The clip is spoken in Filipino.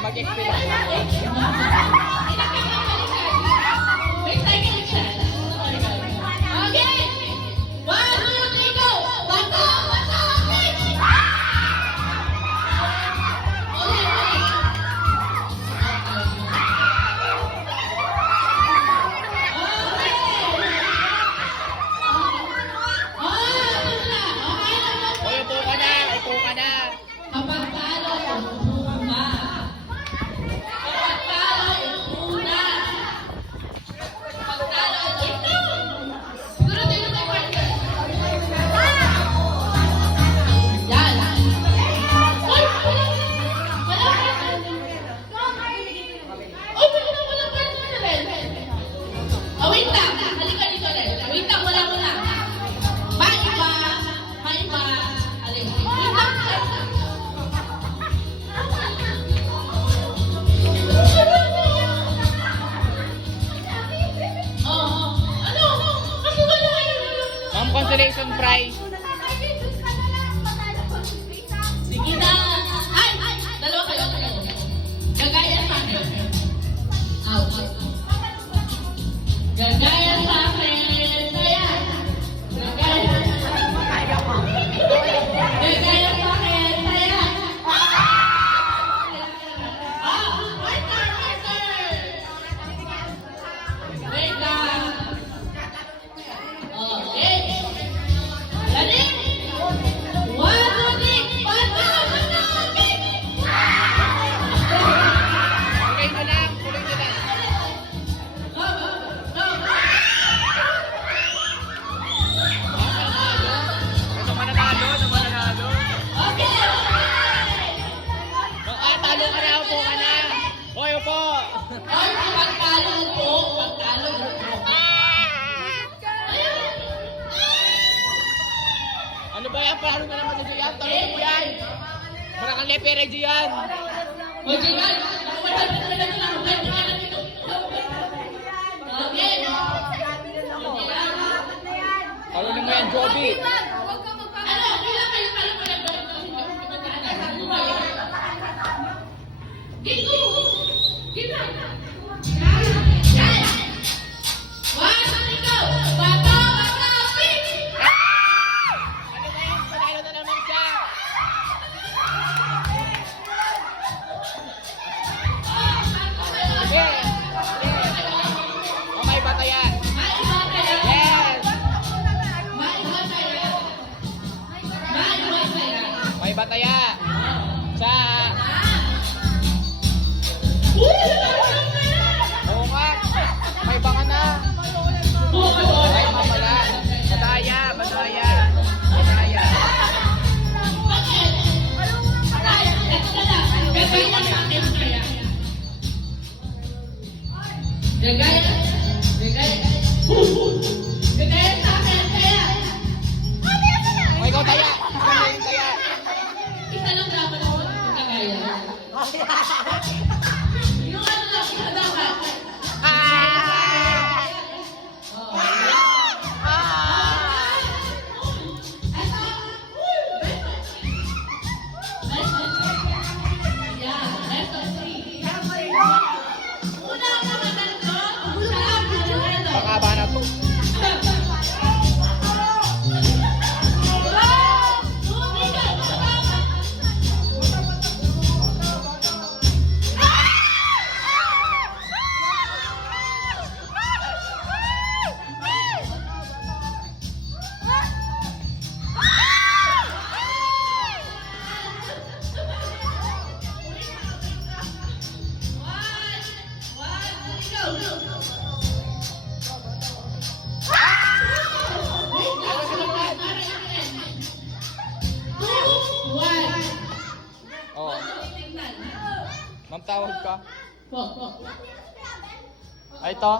Mag-expel. Wait, tayo siya. Okay! 1, 2, 3, go! Bato! Bato! Upo ka na. Upo ka na. Kapag talo, upo na. Kapag talo, upo na. Kapag talo, upo. Siguro din na tayo partner. Yan. Uy! Wala partner. Oh, wala partner na rin. Oh, wait lang. Halika dito rin. Wait lang, wala. Maiba. Alin. Wait lang. Ano? Kasi wala yun. Ma'am, consolation prize. Sige na. Ay! Dalawa kayo. Gagaya sa akin. Out. Gagaya sa akin. Ayan. Gagaya. Gagaya sa akin. Ayan. Partner. Wait lang. Okay. Dali. 1, 2, 3. Bato! Okay. Tuloy nyo lang. Tuloy nyo lang. Go. Ito mananalo. Ito mananalo. Okay. Talo ka na. Upo ka na. Hoy, upo. Ay, pagtalo po. Ano ba yan? Plano na naman sa Diyan. Talo mo yan. Marakang lepere Diyan. O, Jigan, nakuha na lang. Okay. Talo mo yan, Joby. Ano? Kailan kayo Gito! Gito! Yan! 1, 2, 3, go! Bato! Pick! Ano na yan? Panalo na naman siya. Sige. O, may batayan. Yes. May bataya. Sa... Oo nga. May baka na. Ay, mamala. Bataya. Gagaya sa akin, kaya. O, ikaw taya. Taya. Isa lang dapat ako gagaya. Yung ano lang, isa dapat. Pakaba na to. Oh. Ma'am, tawag ka. Ay, ito.